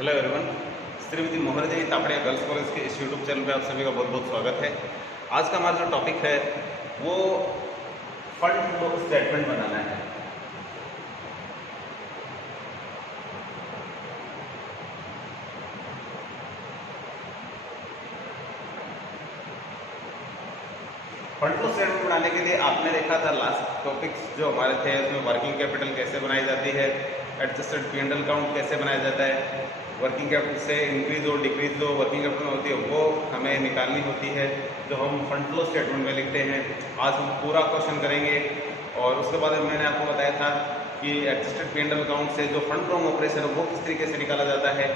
Hello everyone, Shrimati Mohardevi Tapadia girls college के इस YouTube channel पे आप सभी का बहुत बहुत स्वागत है। आज का हमारा जो टॉपिक है वो फंड फ्लो स्टेटमेंट बनाना है। फंड फ्लो स्टेटमेंट बनाने के लिए आपने देखा था लास्ट टॉपिक्स जो हमारे थे उसमें वर्किंग कैपिटल कैसे बनाई जाती है, एडजस्टेड P&L अकाउंट कैसे बनाया जाता है, वर्किंग कैपिटल से इंक्रीज और डिक्रीज जो वर्किंग कैपिटल होती है वो हमें निकालनी होती है जो हम फंड फ्लो स्टेटमेंट में लिखते हैं। आज हम पूरा क्वेश्चन करेंगे और उसके बाद मैंने आपको बताया था कि एडजस्टेड P&L अकाउंट से जो फंड फ्लो ऑपरेशन है वो किस तरीके से निकाला जाता है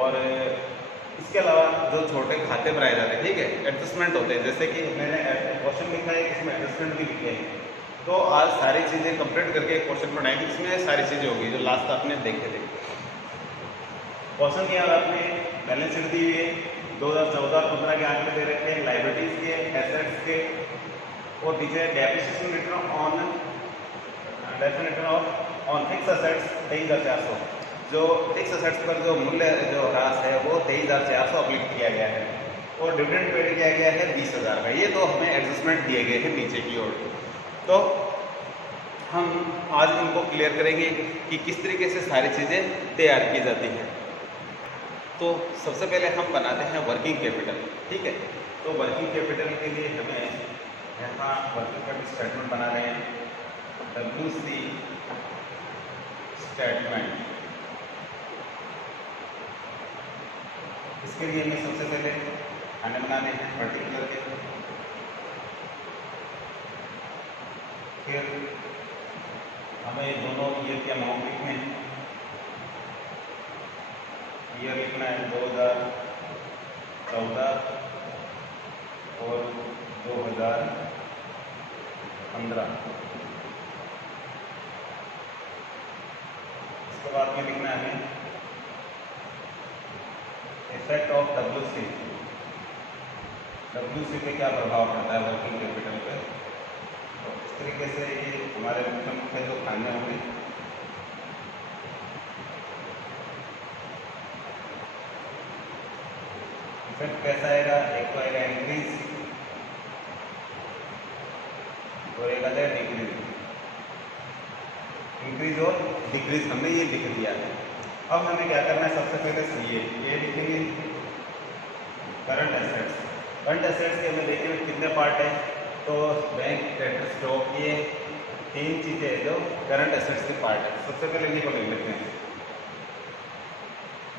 और इसके अलावा जो छोटे खाते बनाए जाते हैं, ठीक है, एडजस्टमेंट होते हैं। जैसे कि मैंने क्वेश्चन लिखा है कि इसमें एडजस्टमेंट भी लिखे हैं, तो आज सारी चीज़ें कंप्लीट करके क्वेश्चन बनाएंगे। इसमें सारी चीज़ें होगी जो लास्ट आपने देखे थे। क्वेश्चन के बाद आपने बैलेंस शीट दी है, 2014-15 के आंकड़े दे रखे हैं, लाइबिलिटीज के, एसेट्स के और पीछे depreciation return on fix assets 23,400। जो फिक्स एसेट्स पर जो मूल्य जो ह्रास है वो 23,400 अप्लाई किया गया है और डिविडेंड पेड किया गया है 20,000 का। ये तो हमें एडजस्टमेंट दिए गए हैं नीचे की ओर। तो हम आज इनको क्लियर करेंगे कि किस तरीके से सारी चीज़ें तैयार की जाती हैं। तो सबसे पहले हम बनाते हैं वर्किंग कैपिटल, ठीक है। तो वर्किंग कैपिटल के लिए हमें यहाँ वर्किंग कैपिटल स्टेटमेंट बना रहे हैं, WC स्टेटमेंट। इसके लिए हमें सबसे पहले हमें बनाने हैं पर्टिकुलर के, फिर हमें दोनों ईयर के अमाउंट लिखने हैं। ईयर लिखना है 2014 और 2015। इसके बाद में लिखना है हमें इफेक्ट ऑफ WC पे क्या प्रभाव पड़ता है वर्किंग कैपिटल पे। तो इस तरीके से ये हमारे मुख्य जो खाने होंगे। इफेक्ट कैसा आएगा, एक तो आएगा इंक्रीज और एक आता है डिक्रीज। इंक्रीज और डिक्रीज हमने ये लिख दिया है। अब हमें क्या करना है, सबसे पहले ये लिखेंगे करंट एसेट्स। करंट एसेट्स के हमें देखिए कितने पार्ट है, तो बैंक, ट्रैक्टर, स्टॉक, ये 3 चीज़ें हैं जो करंट एसेट्स के पार्ट है। सबसे पहले ये को लिख लेते हैं,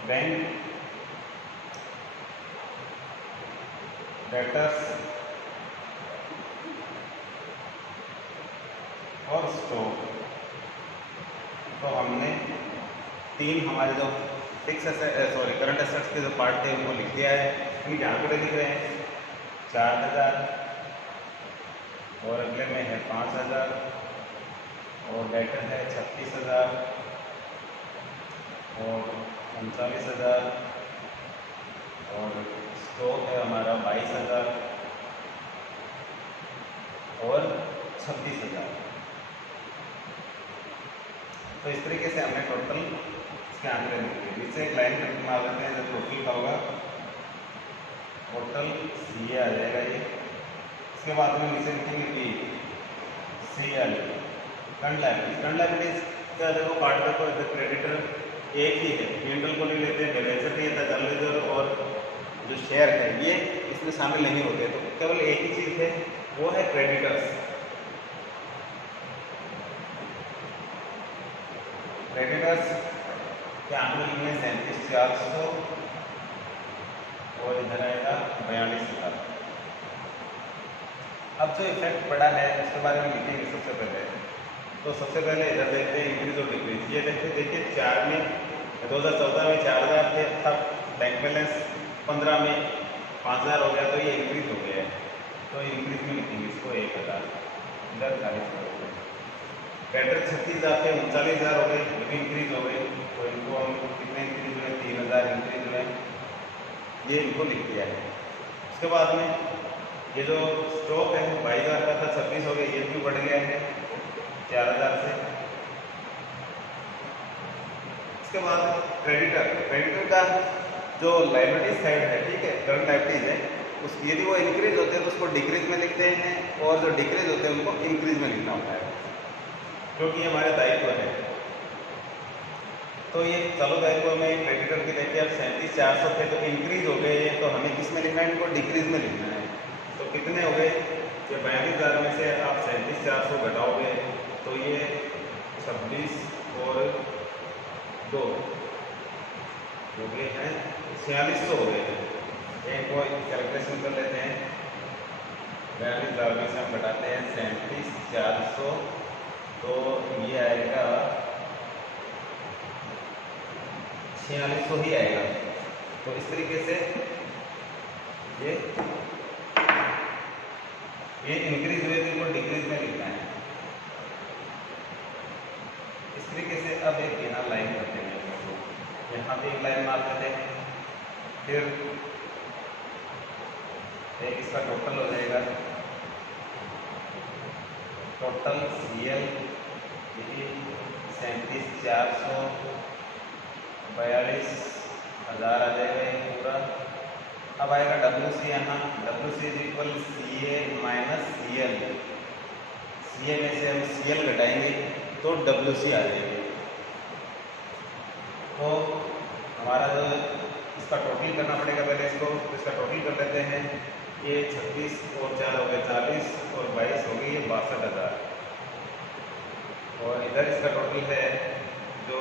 बैंक, ट्रैक्टर्स और स्टॉक। तो हमने 3 हमारे जो फिक्स करंट एसेट्स के जो पार्ट थे उनको लिख दिया है। हम यहाँ पे लिख रहे हैं 4,000 और अगले में है 5,000 और डेटर है 36,000 और 39,000 और स्टॉक है हमारा 22,000 और 26,000। तो इस तरीके से हमने टोटल इसके आंकड़े लिखे। नीचे एक लाइन करके मार लेते हैं, जो टोटल का होगा टोटल CA आ जाएगा ये। इसके बाद में नीचे लिखेंगे कि CL करंट लायबिलिटीज का देखो पार्ट देखो, इधर क्रेडिटर एक ही है, P&L को नहीं लेते हैं, बैलेंसर नहीं आता, टर्नओवर और जो शेयर है ये इसमें शामिल नहीं होते। तो केवल एक ही चीज़ है, वो है क्रेडिटर्स। क्रेडिटर्स के आंकड़े लिखने 37,400 और इधर आएगा 42,000। अब जो इफेक्ट पड़ा है उसके बारे में लिखेंगे सबसे पहले। तो सबसे पहले इधर देखते हैं इंक्रीज और डिक्रीज। ये देखिए 4 में 2014 में 4,000 थे, था बैंक बैलेंस, 15 में 5,000 हो गया, तो ये इंक्रीज हो गया है। तो इंक्रीज में लिखेंगे इसको 1,000, इधर 40,000 हो गए। डेटर 36,000 थे, 39,000 हो गए, ये भी इंक्रीज हो गए। तो इनको हम कितने इंक्रीज हुए, 3,000 इंक्रीज हुए, ये इनको लिख दिया है। उसके बाद में ये जो स्टॉक है 22,000 का था, 26 हो गया, ये भी बढ़ गया है 4,000 से। उसके बाद क्रेडिटर का जो लायबिलिटी साइड है, ठीक है, करंट लायबिलिटीज है, उस यदि वो इंक्रीज होते हैं तो उसको डिक्रीज में लिखते हैं, और जो डिक्रीज होते हैं उनको इंक्रीज में लिखना होता है, क्योंकि ये हमारे दायित्व है। तो ये चालू दायित्व में क्रेडिटर की देखिए अब 37,400 थे, तो इंक्रीज हो गए, तो हमें किस में लिखना है, इनको डिक्रीज में लिखना है। तो कितने हो गए, ये 42,000 में से आप 37,400 घटाओगे तो ये 26 और 2 हो गए हैं 4600 हो गए हैं। एक वो कैलकुलेशन कर लेते हैं, 42,000 में से हम घटाते हैं 37,400, तो ये आएगा 4600 ही आएगा। तो इस तरीके से ये इंक्रीज हुए तो इनको डिक्रीज में लिखना है। इस तरीके से अब एक यहाँ लाइन करते हैं, यहाँ पे एक लाइन मार देते हैं, फिर एक इसका टोटल हो जाएगा, टोटल CL 37,400 42,000 आ जाएगा ये पूरा। अब आएगा WC, यहाँ WC is equal CA minus CL, CA में से हम CL घटाएंगे तो WC आ जाएगी। तो हमारा जो इसका टोटल करना पड़ेगा पहले इसको, तो इसका टोटल कर लेते हैं। ये 36 और 4 हो गए 40 और 22 हो गई ये 62,000, और इधर इसका टोटल है जो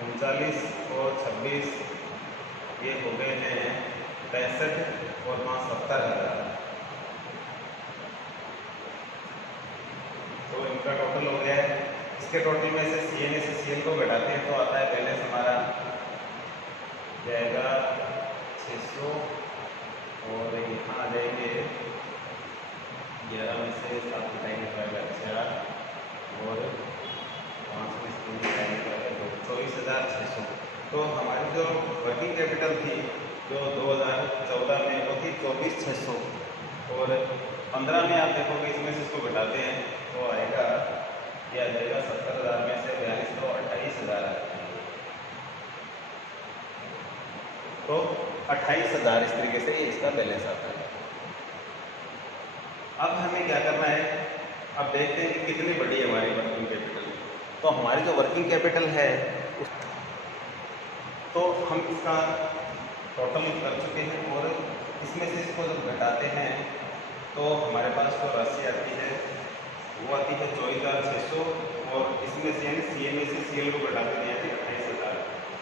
39 और 26 ये हो गए हैं 65 और 70,000। तो इनका टोटल हो गया है। इसके टोटल में से CA में से CL को घटाते हैं तो आता है बैलेंस हमारा जाएगा 600, और यहाँ आ जाएंगे 11 में से 7 घटाएंगे तो आएगा 4, और 5 में से 3 घटाएंगे तो आएगा 24,600। तो हमारी जो वर्किंग कैपिटल थी जो 2014 में वो थी 24,600, और 15 में आप देखोगे इसमें से इसको घटाते हैं तो आएगा, ये आ जाएगा 70,000 में से 42 तो 28,000 आ जाएगा। तो 28,000 इस तरीके से ये इसका बैलेंस आता है। अब हमें क्या करना है, अब देखते हैं कि कितनी बड़ी है हमारी वर्किंग कैपिटल। तो हमारी जो वर्किंग कैपिटल है तो हम इसका टोटल कर चुके हैं, और इसमें से इसको जब घटाते हैं तो हमारे पास जो राशि आती है वो आती है 24,600, और इसमें से यानी CA में से CL को घटाते हैं यानी 28,000।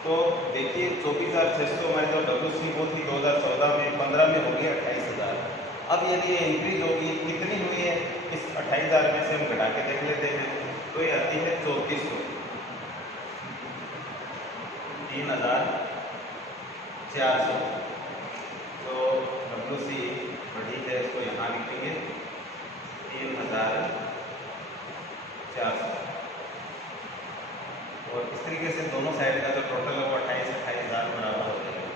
तो देखिए 24,600 हमारी जो WC वो थी 2014 में, 15 में हो गई 28,000। अब यदि ये इंक्रीज होगी कितनी हुई है, इस 28,000 में से हम घटा के देख लेते हैं, तो ये आती है 3400, 3,400। तो WC बढ़ी है, इसको यहाँ लिखेंगे 3,400, और इस तरीके से दोनों साइड का जो टोटल है वो 28,000 बराबर हो जाएगा।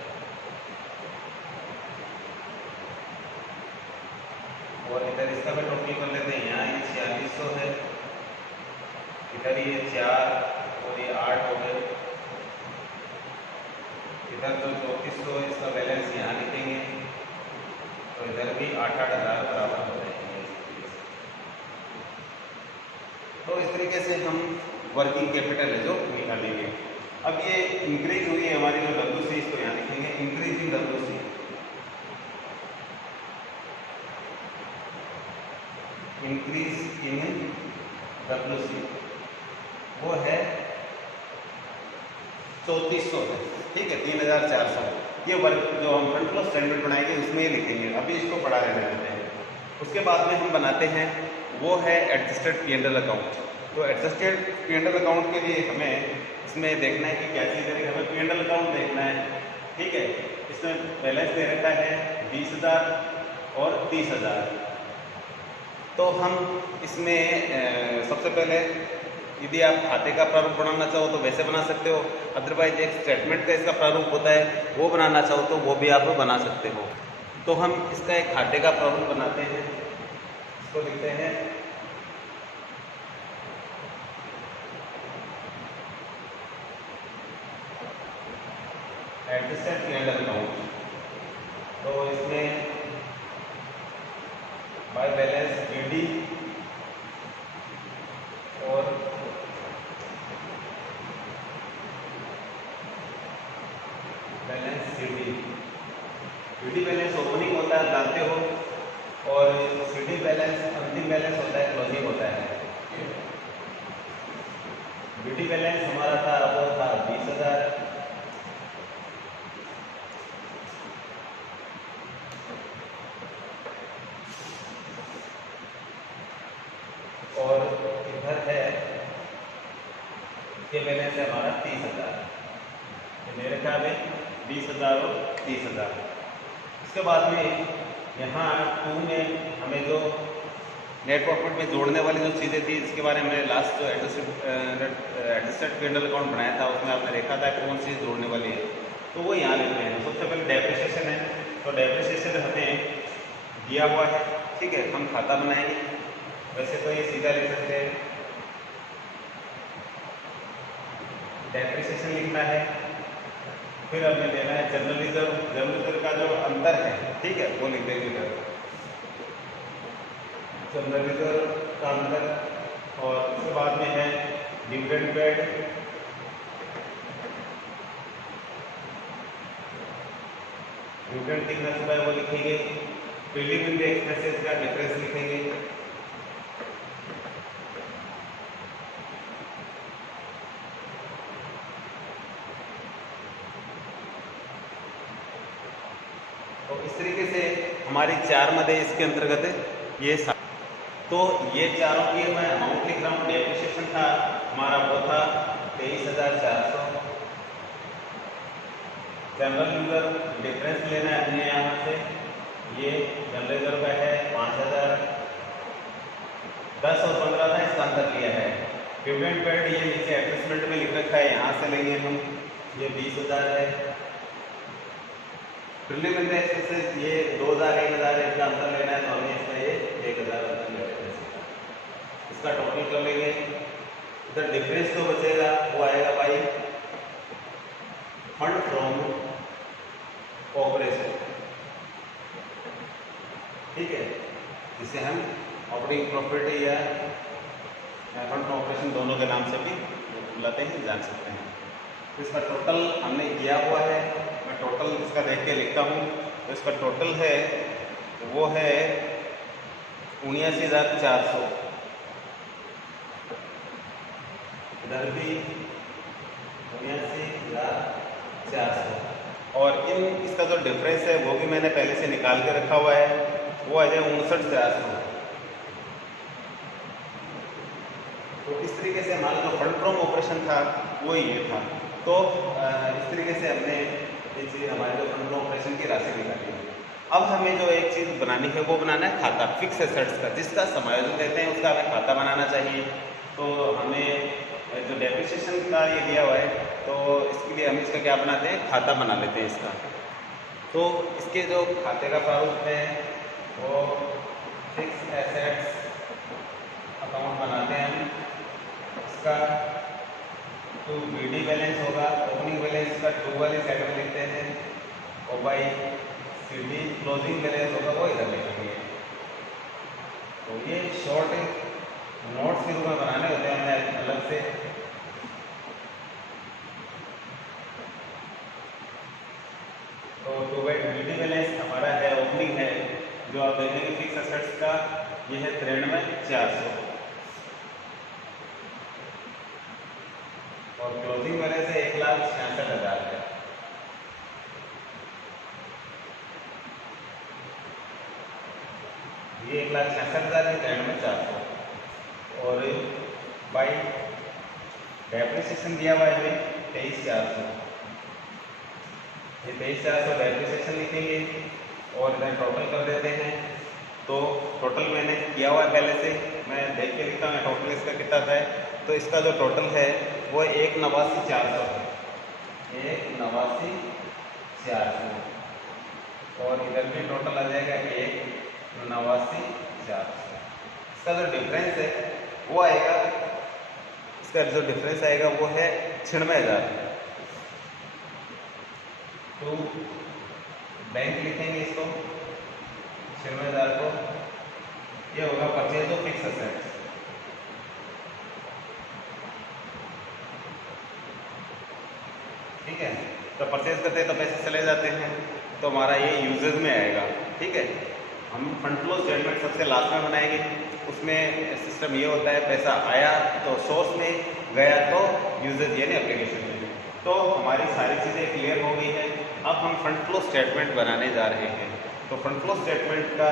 और इधर इसका भी टोटल कर लेते हैं, यहाँ ये 4600 है, इधर ये 4 और ये 8 हो गए, इधर जो 3400 है इसका बैलेंस यहाँ लिखेंगे, तो इधर भी 8,000 बराबर हो जाएंगे। तो इस तरीके से हम वर्किंग कैपिटल है जो निकालेंगे। अब ये इंक्रीज हुई है हमारी जो WC, इसको यहाँ लिखेंगे increase in WC। Increase in WC वो है 3400 है, ठीक है, 3,400। ये वर्क जो हम फ्रंट फ्लो स्टैंडर्ड बनाएंगे उसमें ही लिखेंगे, अभी इसको पढ़ा रहने देते हैं। उसके बाद में हम बनाते हैं वो है एडजस्टेड P&L अकाउंट। तो एडजस्टेड P&L अकाउंट के लिए हमें इसमें देखना है कि क्या चीज़ है, हमें P&L अकाउंट देखना है, ठीक है। इसमें बैलेंस दे रखा है 20,000 और 30,000। तो हम इसमें सबसे पहले यदि आप खाते का प्रारूप बनाना चाहो तो वैसे बना सकते हो, अदरवाइज एक स्टेटमेंट का इसका प्रारूप होता है वो बनाना चाहो तो वो भी आप बना सकते हो। तो हम इसका एक खाते का प्रारूप बनाते हैं, इसको लिखते हैं एडजस्टेड P&L अकाउंट। तो इसमें बाय बैलेंस BD और balance CD। BD balance opening होता है, जानते हो, और CD बैलेंस अंतिम बैलेंस होता है, क्लोजिंग होता है। BD बैलेंस हमारा था, वो था 20,000, और इधर है ये बैलेंस है हमारा 30,000। मेरे ख्याल में 20,000 और 30,000। इसके बाद में यहाँ 2 में हमें जो नेट प्रॉफिट में जोड़ने वाली जो चीज़ें थी, इसके बारे में लास्ट जो एडजस्टेड P&L अकाउंट बनाया था उसमें आपने देखा था कौन सी जोड़ने वाली है, तो वो यहाँ लिखते हैं। सबसे पहले डेप्रिसिएशन है, तो डेप्रिसिएशन हमें दिया हुआ है, ठीक है, हम खाता बनाएंगे। वैसे तो ये सीधा लिख सकते हैं, डेप्रिसिएशन लिखना है, फिर हमें लेना है जनरल रिजर्व। जनरल रिजर्व का जो अंतर है, ठीक है, वो लिख देंगे इधर, जनरल रिजर्व का अंतर। और उसके बाद में है डिविडेंड पेड, डिविडेंड कितना चुका है वो लिखेंगे। प्रीलिमिनरी एक्सपेंसेस का डिफरेंस लिखेंगे। तो इस तरीके से हमारी 4 मदे इसके अंतर्गत ये तो ये चारों की मैं अमाउंट लिख रहा हूँ। डेप्रिसिएशन था हमारा, वो था 23,400। जनरल रिजर्व डिफरेंस लेना है हमने यहाँ से, ये जनरल रिजर्व का है 5,000। 10 और 15 था, इसका अंतर लिया है। डिविडेंड पेड ये नीचे एडजस्टमेंट में लिख रखा है, यहाँ से लेंगे हम, ये 20,000 है। प्रीलिमिनरी एक्सपेंसेस ये 2,000 1,000 इसका अंतर लेना है, तो हमें इसका ये 1,000 अंतर लेना है। इसका टोटल कर लेंगे। इधर डिफरेंस जो बचेगा वो आएगा भाई फंड फ्रॉम ऑपरेशन, ठीक है, जिसे हम ऑपरेटिंग प्रॉफिट या फंड फ्रॉम ऑपरेशन दोनों के नाम से भी बुलाते हैं, जान सकते हैं। तो इसका टोटल हमने किया हुआ है, मैं टोटल इसका देख के लिखता हूँ। तो इसका टोटल है वो है 79,400। इधर भी 79,400, और इसका जो डिफरेंस है वो भी मैंने पहले से निकाल के रखा हुआ है, वो आ जाए 59,400। तो इस तरीके से हमारा जो फंड फ्रॉम ऑपरेशन था वो ये था। तो इस तरीके से हमने ये चीज़ हमारे जो फंड फ्रॉम ऑपरेशन की राशि निकाली है। अब हमें जो एक चीज़ बनानी है वो बनाना है खाता, फिक्स एसेट्स का, जिसका समायोजन कहते हैं, उसका हमें खाता बनाना चाहिए। तो हमें जो डेप्रिसिएशन का ये दिया हुआ है, तो इसके लिए हम इसका क्या बनाते हैं, खाता बना लेते हैं इसका। तो इसके जो खाते का प्रारूप है वो फिक्स एसेट्स अकाउंट बनाते हैं हम। इसका तो BD बैलेंस होगा, ओपनिंग बैलेंस का 2 वाली साइड में लिखते हैं, और बाई CD क्लोजिंग बैलेंस होगा वो इधर लिखेंगे। तो ये शॉर्ट नोट्स के रूप में बनाने होते हैं हमें अलग से। तो BD बैलेंस हमारा है, ओपनिंग है, जो आप देखेंगे फिक्स एसेट्स का, ये है 93,400, और क्लोजिंग बैलेंस है 1,66,000 है। ये 1,66,000 है, 93,400, और बाई डेप्रिसिएशन दिया हुआ है 23,400। ये 23,400 डेप्रिसिएशन लिखेंगे और इधर टोटल कर देते हैं। तो टोटल मैंने किया हुआ है पहले से, मैं देख के लिखता हूँ टोटल इसका कितना था। तो इसका जो टोटल है वो 1,89,400 है, 1,89,400, और इधर भी टोटल आ जाएगा 1,89,400। इसका जो डिफरेंस है वो आएगा, इसका जो डिफरेंस आएगा वो है 96,000। टू बैंक लिखेंगे इसको, 96,000 को। ये होगा परचेज ऑफ फिक्स असेट्स। ठीक है, तो परचेज करते हैं तो पैसे चले जाते हैं, तो हमारा ये यूजेज में आएगा। ठीक है, हम फंड फ्लो स्टेटमेंट सबसे लास्ट में बनाएंगे। उसमें सिस्टम ये होता है, पैसा आया तो सोर्स में, गया तो यूजेज यानी एप्लीकेशन में। तो हमारी सारी चीज़ें क्लियर हो गई है। अब हम फंड फ्लो स्टेटमेंट बनाने जा रहे हैं। तो फंड फ्लो स्टेटमेंट का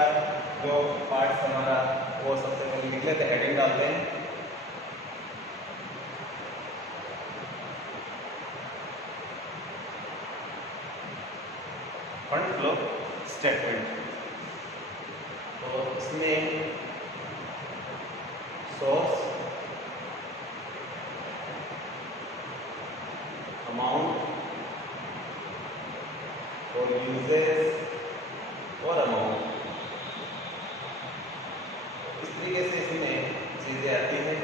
जो पार्ट हमारा, वो सबसे पहले लिख लेते हैं, हेडिंग डालते हैं। Fund flow statement. तो इसमें सोर्स, अमाउंट और यूजेस और अमाउंट, इस तरीके से इसमें चीजें आती हैं।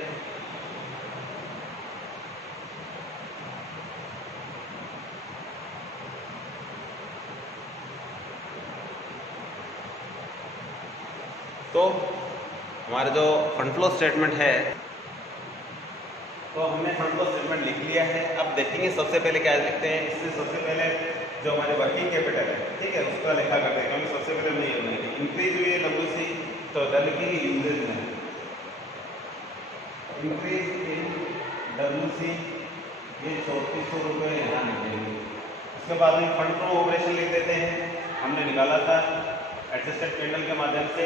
तो हमारा जो फंड फ्लो स्टेटमेंट है, तो हमने फंड फ्लो स्टेटमेंट लिख लिया है। अब देखेंगे सबसे पहले क्या लिखते हैं। इससे सबसे पहले जो हमारे वर्किंग कैपिटल है, ठीक है, उसका लेखा करते हैं, क्योंकि सबसे पहले हमने ये बनाई इंक्रीज हुई है WC, तो इधर लिखेंगे यूजेज में इंक्रीज इन WC, ये 3400 रुपये यहाँ लिख देंगे। उसके बाद में फंड फ्लो ऑपरेशन लिख देते हैं। हमने निकाला था एडजस्टेड पेंडल के माध्यम से,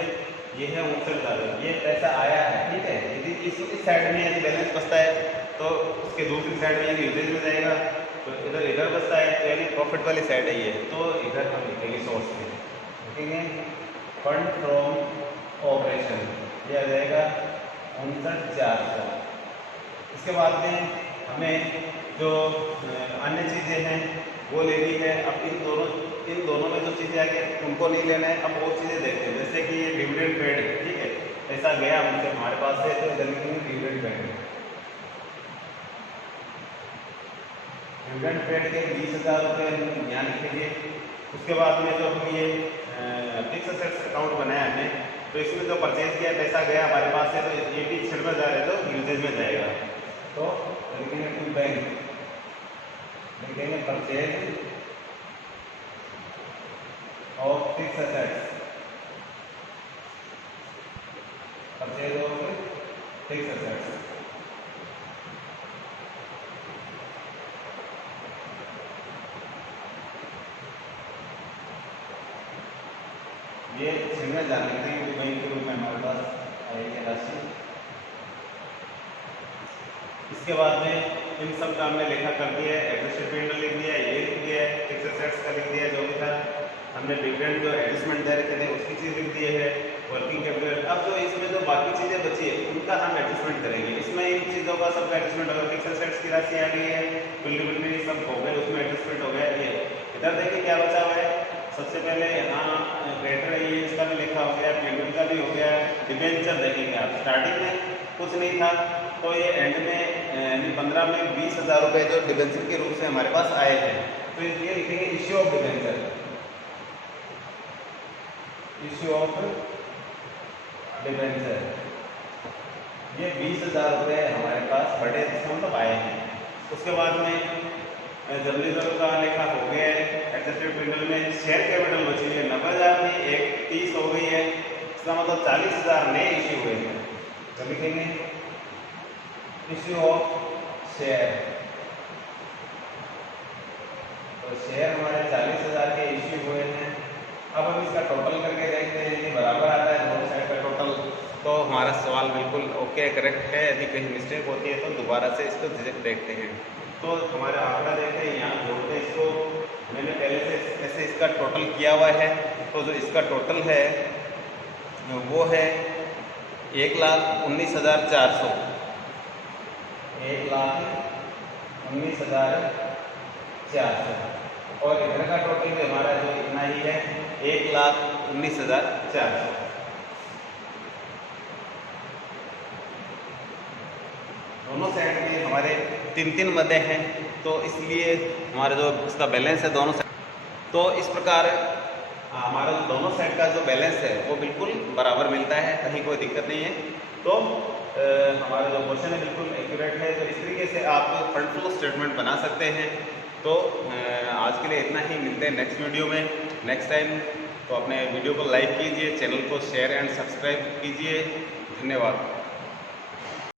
ये है 59,000, ये पैसा आया है। ठीक है, यदि इस साइड में यदि बैलेंस बचता है तो उसके दूसरी साइड में यदि यूजेज में जाएगा, तो इधर बचता है, तो यानी प्रॉफिट वाली साइड है ये, तो इधर हम लिखेंगे सोर्स में, लिखेंगे फंड फ्रॉम ऑपरेशन, ये आ जाएगा 59,400। इसके बाद में हमें जो अन्य चीज़ें हैं वो लेनी है। अब इन दोनों में जो चीज़ें आ गई उनको नहीं लेना है। अब वो चीज़ें देखते हैं, जैसे कि ये डिविडेंड पेड है। ठीक है, ऐसा गया हमसे हमारे पास से, तो इधर डिविडेंड पेड है। डिविडेंड पेड के 20,000 रुपये यहाँ लिखेंगे। उसके बाद में जो हम ये फिक्स असेट्स अकाउंट बनाया हमने, तो इसमें जो परचेज किया पैसा गया हमारे पास से, तो ये भी 96,000 है, तो यूजेज में जाएगा। तो लिखेंगे टू बैंक, लिखेंगे purchase of fix assets, purchase of fix assets. ये छिड़ने जाने के बैंक के रूप में हमारे पास आएगी राशि। इसके बाद में इन सब का हमने लेखा कर दिया है, एडजस्टेड पेंडल लिख दिया, ये लिख दिया है, फिक्स असेट्स का लिख दिया जो भी था। हमने डिविडेंड जो एडजस्टमेंट दे रखे थे उसकी चीज़ लिख दी है, वर्किंग कैपिटल। अब जो इसमें जो बाकी चीज़ें बची है उनका हम एडजस्टमेंट करेंगे। इसमें इन चीज़ों का सबका एडजस्टमेंट होगा। फिक्स असेट्स की राशि आ गई है, बिल्डिंग सब हो गए, उसमें एडजस्टमेंट हो गया। ये इधर देखिए क्या बचा हुआ है। सबसे पहले यहाँ क्रेडिटर है, ये इसका भी लिखा हो गया, पेमेंट का भी हो गया। डिबेंचर देखेंगे आप, स्टार्टिंग में कुछ नहीं था, तो ये एंड में 15 में 20,000 रुपये जो डिबेंचर के रूप से हमारे पास आए थे, तो ये लिखेंगे issue of debenture, issue of debenture. ये 20,000 रुपये हमारे पास बड़े मतलब आए हैं। उसके बाद में जर्नलिज्म का लेखा हो गया है। एडजस्टेड पेंडल में शेयर कैपिटल बची है 90,000 में, 1 30 हो गई है, इसका मतलब 40,000 नए इश्यू हुए हैं। तो लिखेंगे इश्यू ऑफ शेयर, तो शेयर हमारे 40,000 के इश्यू हुए हैं। अब हम इसका टोटल करके देखते हैं, यदि बराबर आता है दोनों साइड का टोटल, तो हमारा सवाल बिल्कुल ओके करेक्ट है। यदि कहीं मिस्टेक होती है तो दोबारा से इसको देखते हैं। तो हमारा आंकड़ा देखते हैं, यहाँ जोड़ते हैं इसको। मैंने पहले से ऐसे इसका टोटल किया हुआ है, तो जो इसका टोटल है वो है 1,19,400, 1,19,400। और इधर का टोटल भी हमारा जो इतना ही है 1,19,400। दोनों साइड में हमारे 3 मदे हैं, तो इसलिए हमारे जो इसका बैलेंस है दोनों साइड तो इस प्रकार हमारा जो दोनों साइड का जो बैलेंस है वो बिल्कुल बराबर मिलता है, कहीं कोई दिक्कत नहीं है। तो हमारा जो क्वेश्चन है बिल्कुल एक्यूरेट है। तो इस तरीके से आप फंड फ्लो स्टेटमेंट बना सकते हैं। तो आज के लिए इतना ही, मिलते हैं नेक्स्ट वीडियो में नेक्स्ट टाइम। तो अपने वीडियो को लाइक कीजिए, चैनल को शेयर एंड सब्सक्राइब कीजिए। धन्यवाद।